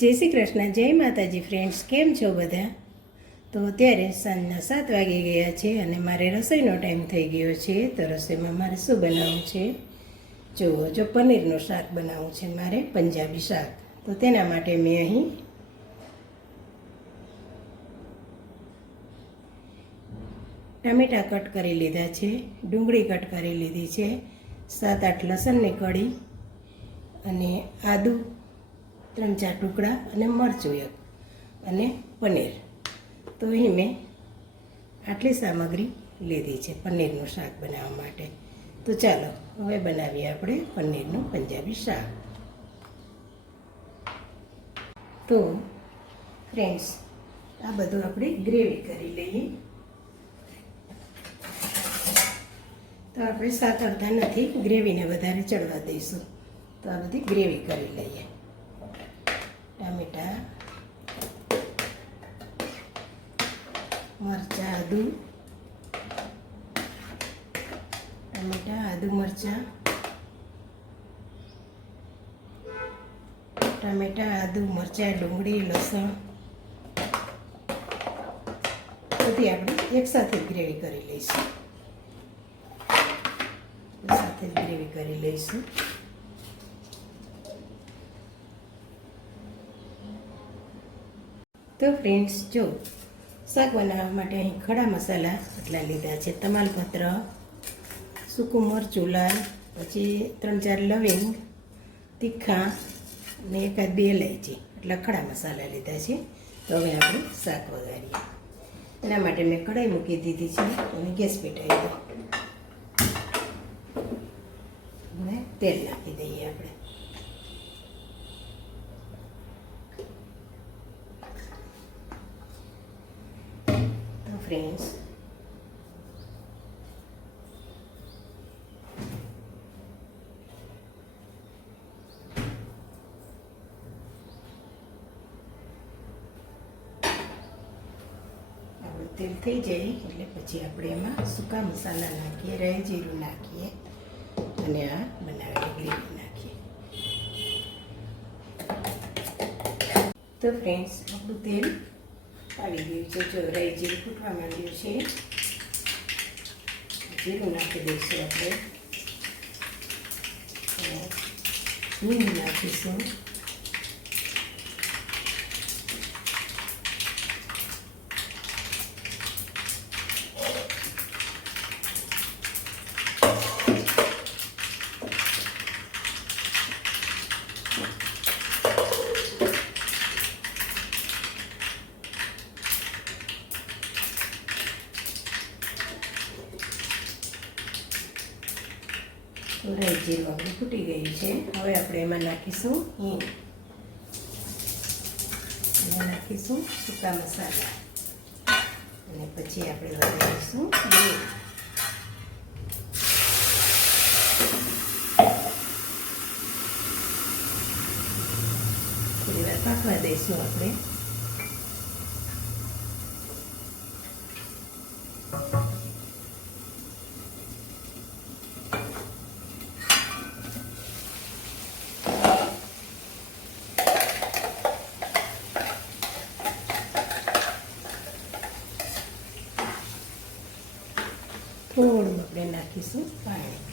જય શ્રી કૃષ્ણ, જય માતાજી ફ્રેન્ડ્સ, કેમ છો બધા? તો અત્યારે સાંજના 7 વાગી ગયા છે અને મારે રસોઈનો ટાઈમ થઈ ગયો છે. તો રસોઈમાં મારે શું બનાવવું છે? જો પનીરનું શાક બનાવવું છે મારે, પંજાબી શાક. તો તેના માટે મેં અહીં ટામેટાં કટ કરી લીધા છે, ડુંગળી કટ કરી લીધી છે, 7-8 લસણની કળી અને આદું 3-4 ટુકડા અને મરચું 1 અને પનીર. તો અહીં મેં આટલી સામગ્રી લીધી છે પનીરનું શાક બનાવવા માટે. તો ચાલો હવે બનાવીએ આપણે પનીરનું પંજાબી શાક. તો ફ્રેન્ડ્સ, આ બધું આપણે ગ્રેવી કરી લઈએ. તો આપણે શાક અડધા નથી, ગ્રેવીને વધારે ચડવા દઈશું. તો આ બધી ગ્રેવી કરી લઈએ. ટામેટાં, મરચાં, આદું, ટામેટાં, આદું, મરચાં, ટામેટાં, આદું, મરચાં, ડુંગળી, લસણ બધી આપણે એકસાથે ગ્રેવી કરી લઈશું. સાથે જ ગ્રેવી કરી લઈશું. તો ફ્રેન્ડ્સ, જો શાક બનાવવા માટે અહીં ખડા મસાલા આટલા લીધા છે: તમાલપત્ર, સૂકું મરચું લાલ, પછી 3-4 લવિંગ, તીખા અને 1-2 ઇલાયચી, એટલા ખડા મસાલા લીધા છે. તો હવે આપણે શાક વઘારીએ. એના માટે મેં કઢાઈ મૂકી દીધી છે અને ગેસ પેટાવી દો. અને તેલ નાખી દઈએ આપણે. ફ્રેન્ડ્સ, આપણું તેલ થઈ જાય એટલે પછી આપણે એમાં સૂકા મસાલા નાખીએ, રાઈ જીરું નાખીએ અને આ બનાવેલી ગ્રેવી નાખીએ. તો ફ્રેન્ડ્સ, આપણું તેલ આવી ગયું છે. જો રાઈ જીરું ફૂટવા માંડ્યું છે. જીરું નાખી દઈશું આપણે. હિંગ નાખીશું. રાઈ જીરું આપણે ફૂટી ગયું છે. હવે આપણે એમાં નાખીશું હિંગ, એમાં નાખીશું સૂકા મસાલા અને પછી આપણે વધારીશું ગ્રેવી. થોડી વાર પાકવા દઈશું આપણે. થોડું આપણે નાખીશું પાણી.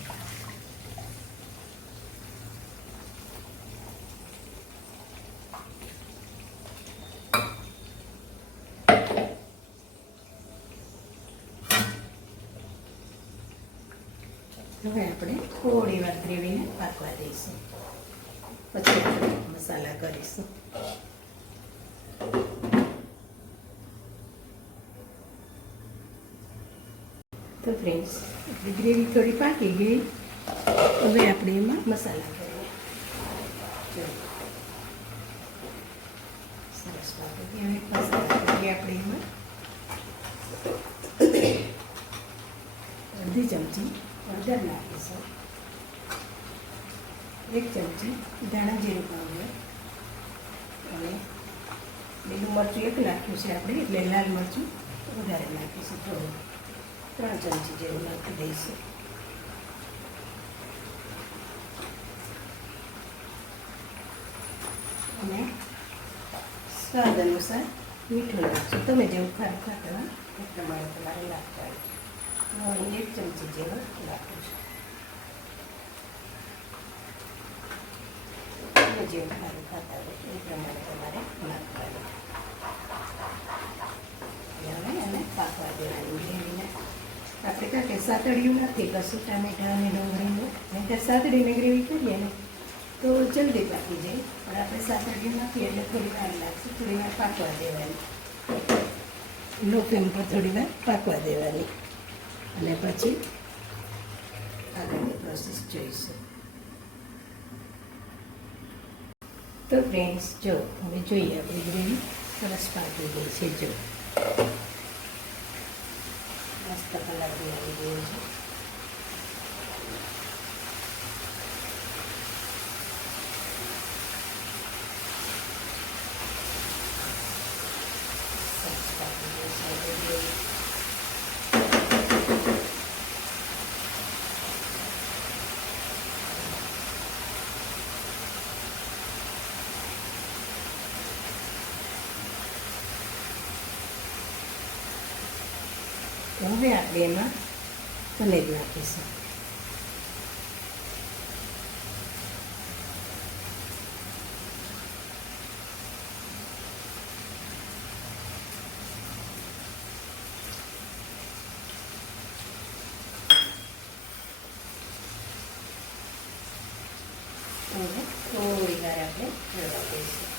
હવે આપણે થોડી વાર ગ્રેવીને પાકવા દઈશું, પછી આપણે મસાલા કરીશું. તો ફ્રેન્ડ્સ, આપણી ગ્રેવી થોડી પાકી ગઈ. હવે આપણે એમાં મસાલા કરીએ. જો સરસ પાકી ગયા. હવે મસાલા કરીએ આપણે એમાં. અડધી ચમચી હળદર નાખીશું, 1 ચમચી ધાણા જીરું પાવડર અને લીલું મરચું 1 નાખ્યું છે આપણે, એટલે લાલ મરચું વધારે નાખીશું. થોડું 3 ચમચી જેવું નાખી દઈશું. અને સ્વાદ અનુસાર મીઠું નાખશું. તમે જેવું ખારું ખાતા હોય એ પ્રમાણે તમારે નાખવાનું. હું અહીં 1 ચમચી જેવું નાખું છું. તમે જેવું ખારું ખાતા હોય એ પ્રમાણે તમારે નાખવાનું. હવે એને પાકવા દેવાની ગ્રેવીને. આપણે કાં કે સાતળિયું નથી કશું ટામેટાં અને ડુંગળીનું, નહીં કે સાતળીને ગ્રેવી કરીએ ને તો જલ્દી પાકી જાય. પણ આપણે સાતળિયું નથી એટલે થોડી વાર લાગશે. થોડી વાર પાકવા દેવાની, લો ફ્લેમ પર થોડી વાર પાકવા દેવાની અને પછી આગળની પ્રોસેસ જોઈશું. તો ફ્રેન્ડ્સ જો હવે જોઈએ આપણી ગ્રેવી સરસ પાકી ગઈ છે. જો મસ્ત કલર બી આવી ગયો છે. સરસ પાકી ગઈ છે ગ્રેવી. હવે આપણે એમાં પનીર નાખીશું. થોડી વાર આપણે ચડવા દઈશું.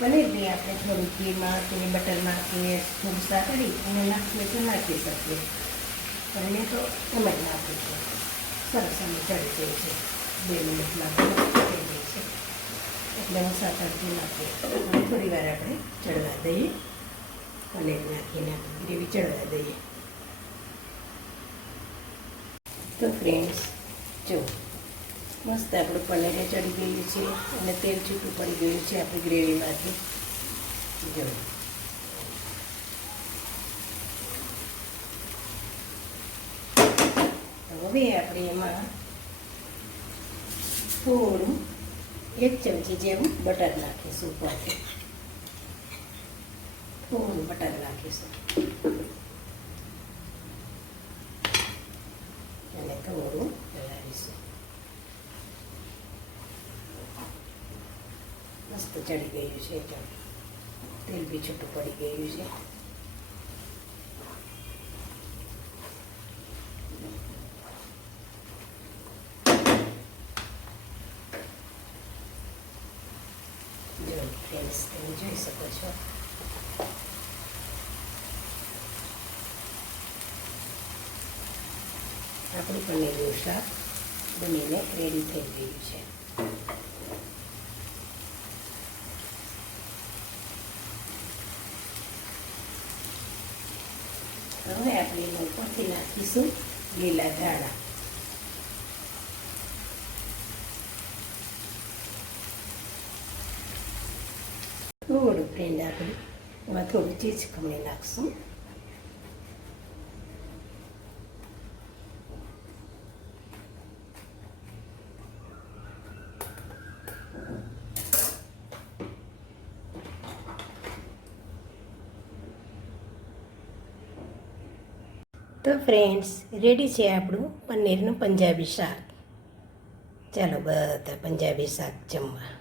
પનીર બી આપણે થોડું ઘીમાં કે બટરમાં કે થોડું સાતળી અને નાખીએ તો નાખી શકીએ. પણ મેં તો એમ જ નાખ્યું છે. સરસ અમે ચડી જાય છે. 2 મિનિટમાં ચડી જાય છે એટલે હું સાતળથી નાખીએ. અને થોડી વાર આપણે ચડવા દઈએ. પનીર નાખીને ગ્રેવી ચડવા દઈએ. તો ફ્રેન્ડ્સ જો મસ્ત આપણું પનીર ચડી ગયું છે અને તેલ છૂટું પડી ગયું છે આપણી ગ્રેવીમાંથી. જો હવે આપણે એમાં થોડું 1 ચમચી જેવું બટર નાખીશું. ઉપરથી થોડું બટર નાખીશું અને થોડું હલાવીશું. મસ્ત ચડી ગયું છે. જો તેલ બી છૂટું પડી ગયું છે. જો ફ્રેન્ડ્સ તમે જોઈ શકો છો આપણું પનીરનું શાક બનીને રેડી થઈ ગયું છે. હવે આપણે એના ઉપરથી નાખીશું લીલા ધાણા. થોડું ફ્રેન્ડ આપણે એમાં થોડું ચીઝ ખમણી નાખશું. તો ફ્રેન્ડ્સ રેડી છે આપણું પનીરનું પંજાબી શાક. ચાલો બધા પંજાબી શાક જમવા.